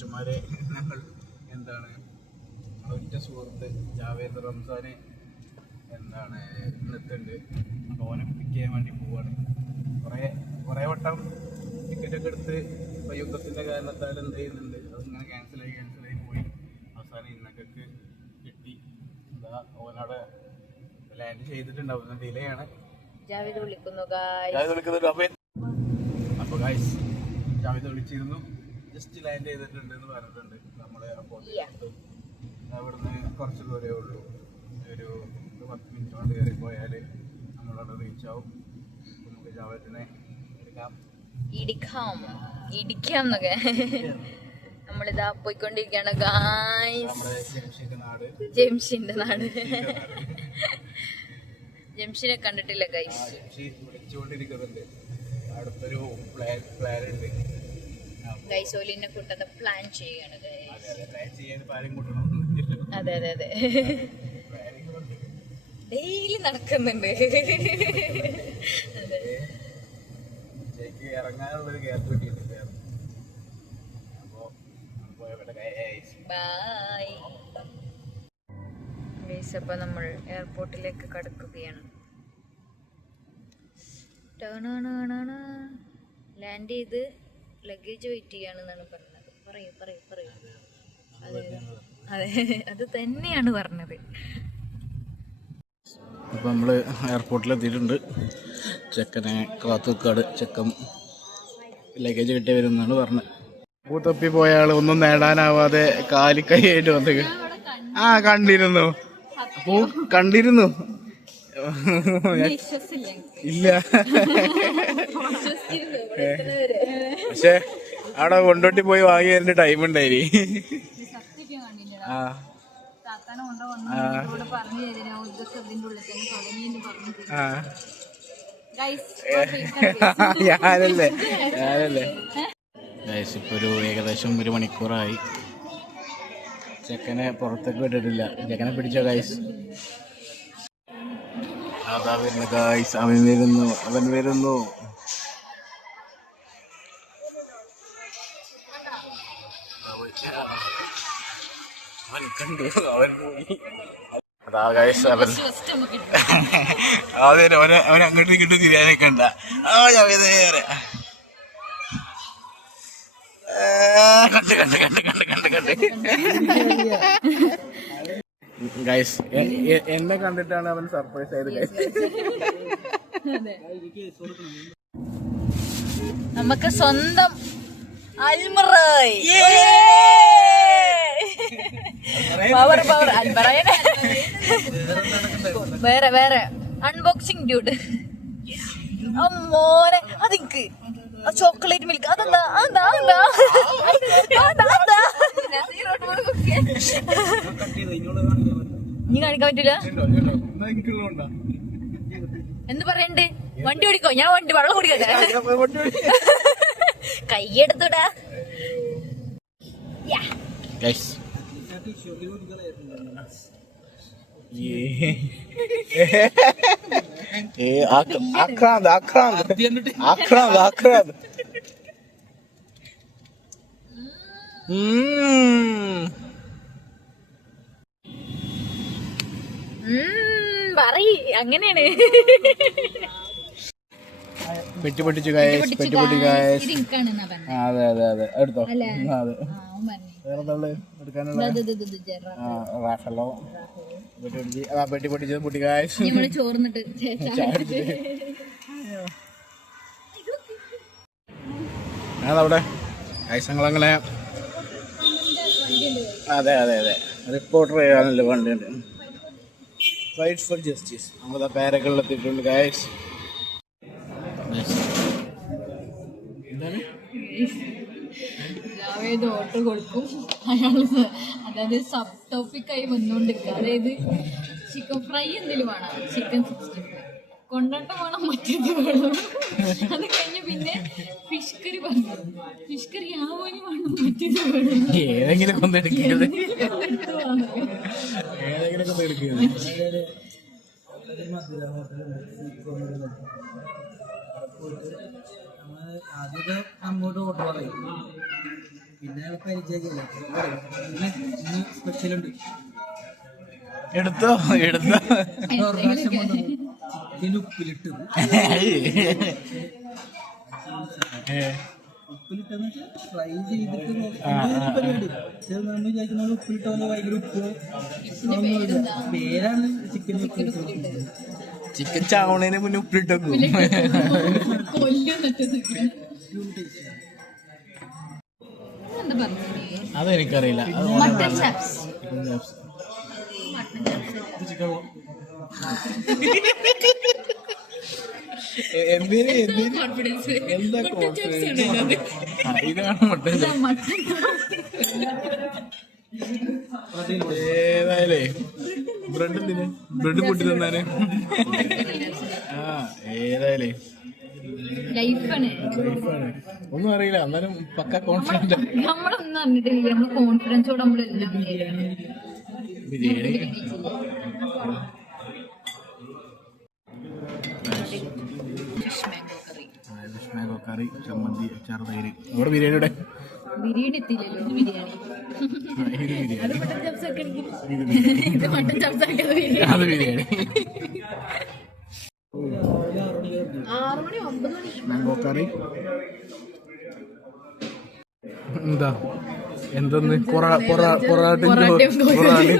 മനുഷ്യന്മാരെ ഞങ്ങൾ എന്താണ് ഒറ്റ സുഹൃത്ത് ജാവേദ് റംസാന് എന്താണ് ഇന്നത്തുണ്ട്. ഓനെ പിക്ക് ചെയ്യാൻ വേണ്ടി പോവാണ്. കുറേ വട്ടം ടിക്കറ്റൊക്കെ എടുത്ത് ഇപ്പോൾ യുദ്ധത്തിൻ്റെ കാരണത്താൽ എന്ത് ചെയ്യുന്നുണ്ട്, അതിങ്ങനെ ക്യാൻസലായി പോയി. അവസാനം ഇന്നൊക്കെ കിട്ടി. എന്താ ഓനവിടെ ലാൻഡ് ചെയ്തിട്ടുണ്ടാവും. ഡിലേ ആണ്. അപ്പോൾ ഗൈസ് ജാവേദ് വിളിച്ചിരുന്നു. ജസ്റ്റ് ലാൻഡ് ചെയ്തിട്ടുണ്ട് എന്ന് പറഞ്ഞിട്ടുണ്ട്. നമ്മൾ അപ്പോൾ അവിടുന്ന് കുറച്ച് ദൂരമേ ഉള്ളൂ. ഒരു 10 മിനിറ്റ് കൊണ്ട് കയറി പോയാൽ നമ്മളവിടെ റീച്ച് ആവും. നമുക്ക് ജാവേദിനെ ഇടിക്കാം എന്നൊക്കെ നമ്മളിതാ പോയിക്കൊണ്ടിരിക്കുകയാണ് ഗായ്സ്. ജംഷിന്റെ നാട്. ജംഷിനെ കണ്ടിട്ടില്ല ഗൈസ്. വിളിച്ചുകൊണ്ടിരിക്കുന്നുണ്ട്. അടുത്തൊരു പ്ലാൻ ഉണ്ട് ഗൈസ്. ഓലിനെ കൂട്ടാതെ പ്ലാൻ ചെയ്യാണ്. അതെ അതെ അതെ ഡെയിലി നടക്കുന്നുണ്ട്. ഇറങ്ങാനുള്ളൊരു ഗ്യാപ്പ് കിട്ടിയിട്ടില്ല. Bye guys. അപ്പോൾ നമ്മൾ എയർപോർട്ടിലേക്ക് കടക്കുകയാണ്. ലാൻഡ് ചെയ്ത് ലഗേജ് വെയിറ്റ് ചെയ്യാണെന്നാണ് പറഞ്ഞത്. പറയൂ. അതെ അത് തന്നെയാണ് പറഞ്ഞത്. അപ്പോൾ നമ്മൾ എയർപോർട്ടിലെത്തിയിട്ടുണ്ട്. ചെക്കനെ കാത്തുക്കാട് ചെക്കൻ ലഗേജ് കിട്ടി വരുമെന്നാണ് പറഞ്ഞത്. തപ്പി പോയ ആൾ ഒന്നും നേടാനാവാതെ കാലിക്കൈയായിട്ട് വന്നത്. കണ്ടിരുന്നു. ഇല്ല. പക്ഷെ അവിടെ കൊണ്ടോട്ടി പോയി വാങ്ങി തരുന്ന ടൈം ഉണ്ടായി. ഞാനല്ലേ ഗൈസ്. ഇപ്പൊ ഏകദേശം 1 മണിക്കൂറായി. ചെക്കനെ പുറത്തേക്ക് വിട്ടിട്ടില്ല. ചെക്കനെ പിടിച്ചോ ഗൈസ്. അതാ വരുന്നു ഗൈസ്. അവൻ വരുന്നു. അവൻ കണ്ടു. അവൻ പോയി. അതാ ഗൈസ്. അവൻ അങ്ങോട്ടും ഇങ്ങോട്ടും തിരിയാനൊക്കെ ഉണ്ടാ. കണ്ട് ഗൈസ്. എന്നെ കണ്ടിട്ടാണ് അവൻ സർപ്രൈസ് ആയത് ഗൈസ്. നമുക്ക് സ്വന്തം അൽമറായ്. വേറെ അൺബോക്സിംഗ് ഡ്യൂട്ട്. മോനെ അതിക്ക് ചോക്ലേറ്റ് മിൽക്ക് അതെന്താ നീ കാണിക്കാൻ പറ്റൂല. എന്ത് പറയണ്ടേ? വണ്ടി ഓടിക്കോ. ഞാൻ വെള്ളം കുടിക്കട്ടെ. കൈയെടുത്തൂടാ. ആക്രാന്ത്. പറയ്. അങ്ങനെയാണ്. പെട്ടി പൊട്ടിച്ചു ഗായ്സ്. അതെ എടുത്തോ. അതെ വേറെ എടുക്കാനുള്ള പെട്ടി പൊട്ടിച്ചത് പൊട്ടി ഗായ്സ്. ചോർന്നിട്ട് അതവിടെ ഗായ്സ്. ഞങ്ങളങ്ങനെ അതെ റിപ്പോർട്ടർ ചെയ്യാനല്ലേ വണ്ടിയുണ്ട്. Fight for justice. നമ്മളത് പേരകളിലെത്തിയിട്ടുണ്ട് ഗായ്സ്. ജാവേദ് ഓർഡർ കൊടുക്കും. അയാള് അതായത് സബ് ടോപ്പിക്കായി വന്നുകൊണ്ടിരിക്കുക. അതായത് ചിക്കൻ ഫ്രൈ എന്തെങ്കിലും വേണം, ചിക്കൻ 65 കൊണ്ടാട്ടം വേണം, മറ്റേത് വേണം. അത് കഴിഞ്ഞ് പിന്നെ ഫിഷ് കറി പറഞ്ഞു. ഫിഷ് കറി ആവാനും വേണം, മറ്റേത് വേണം. ഏതെങ്കിലും എടുക്കുന്നത്. ആദ്യമൊക്കെ അങ്ങോട്ട് ഓർഡർ പറയും. പിന്നെ പരിചയമില്ല സ്പെഷ്യൽ ഉണ്ട് എടുത്തോ എടുത്തോ ചിക്കൻ ഉപ്പിലിട്ടത് ഉപ്പിലിട്ടെന്ന് വെച്ചാൽ ഫ്രൈ ചെയ്തിട്ട് പരിപാടി പക്ഷെ നമ്മൾ വിചാരിക്കുന്ന ഉപ്പിലിട്ടോ ഭയങ്കര ഉപ്പോ പേരാണ് ചിക്കൻ ഉപ്പിലിട്ടത് ചിക്കൻ ചാവണേന് മുന്നേ ഉപ്പിലിട്ടോ അതെനിക്കറിയില്ല മട്ടൻ ചാപ്സ് കോൺഫിഡൻസ് എന്താ ഇതാണ് മട്ടൻ ഏതായാലേ ബ്രെഡ് എന്തിന് ബ്രെഡ് പൊട്ടി തന്നാന് ഏതായാലേ ലൈഫാണ് ഒന്നും അറിയില്ല എന്നാലും പക്ക കോൺഫിഡന്റ് നമ്മളൊന്നും അറിഞ്ഞിട്ടില്ല നമ്മള് കോൺഫിഡൻസോടെ നമ്മളെല്ലാം ബിരിയാണി മാംഗോ കറി ചമ്മന്തി അച്ചാർ തൈര് അവിടെ ബിരിയാണിയുടെ ബിരിയാണി എത്തിയില്ലല്ലോ ഇത് ബിരിയാണി അത് മട്ടൻ ചപ്സ് ഒക്കെ ഇത് മട്ടൻ ചപ്സ് ഒക്കെ അത് ബിരിയാണി 6 മണി 9 മണി മാംഗോ കറി എന്താ എന്തെന്ന് പൊറാട്ടയും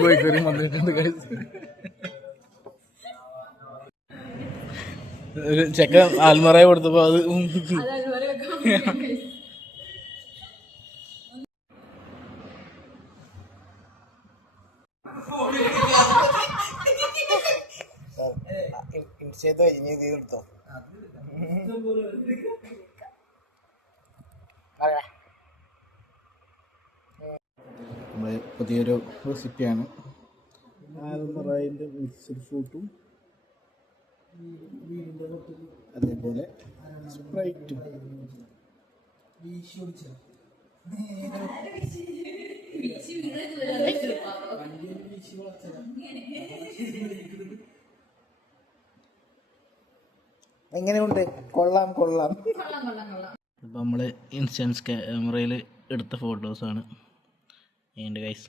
കോഴിക്കറിയും വന്നിട്ടുണ്ട് ചെക്ക ആൽമറായി കൊടുത്തപ്പോ അത് എടുത്തോ നമ്മുടെ പുതിയൊരു റെസിപ്പിയാണ് ആൽമറായിൻ്റെ മിക്സ്ഡ് ഫ്രൂട്ടും അതേപോലെ സ്പ്രൈറ്റും എങ്ങനെയുണ്ട് കൊള്ളാം കൊള്ളാം ഇപ്പം നമ്മൾ ഇൻസ്റ്റൻസ് ക്യാമറയിൽ എടുത്ത ഫോട്ടോസാണ് എൻ്റെ ഗൈസ്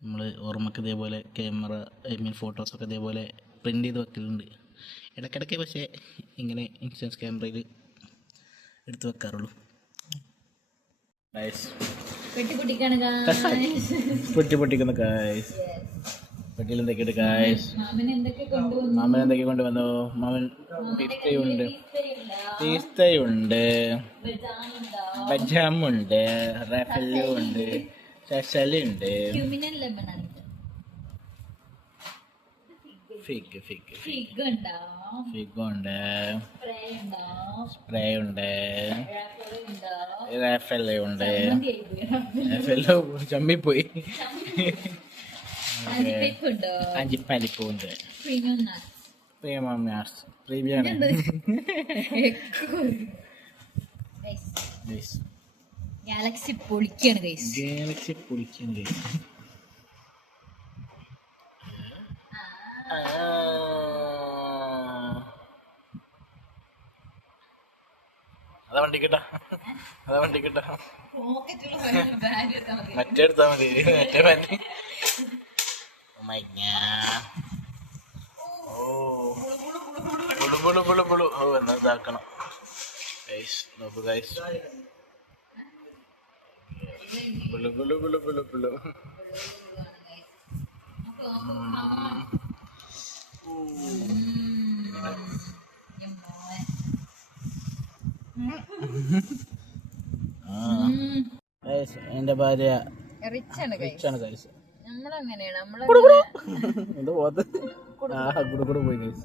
നമ്മൾ ഓർമ്മക്ക് ഇതേപോലെ ക്യാമറ ഫോട്ടോസൊക്കെ ഇതേപോലെ പ്രിൻ്റ് ചെയ്ത് വെക്കലുണ്ട് ഇടയ്ക്കിടയ്ക്ക് പക്ഷേ ഇങ്ങനെ ഇൻസ്റ്റൻസ് ക്യാമറയിൽ എടുത്ത് വെക്കാറുള്ളൂ പൊട്ടി പൊട്ടിക്കുന്ന ഗൈസ് പെട്ടിയിൽ എന്തൊക്കെയുണ്ട് ഗൈസ് മാമൻ എന്തൊക്കെ കൊണ്ടുവന്നു മാമൻ പീസ്തയുണ്ട് ബജാമുണ്ട് റഫലും ഉണ്ട് ശശലുണ്ട് ഫിഗ് ഉണ്ട് സ്പ്രേ ഉണ്ട് റഫലുണ്ട് റഫലോ ചമ്മിപ്പോയി അഞ്ചിപ്പരിപ്പുണ്ട് പ്രീമിയാണ് ഗാലക്സി പൊളിക്കാണ് ഗാലക്സി പൊളിക്കാണ് അതാ വണ്ടി കിട്ടാ മറ്റേ എടുത്താ മതി മറ്റേ വണ്ടി ഓ എന്നാ ഇതാക്കണം നോക്കൂ ഗൈസ് എന്റെ ഭാര്യ റിച്ചാണ് ഗൈസ് നമ്മളങ്ങനെയാണ് എന്താ പോത്ത് ആ കുടുകൂടെ പോയി ഗൈസ്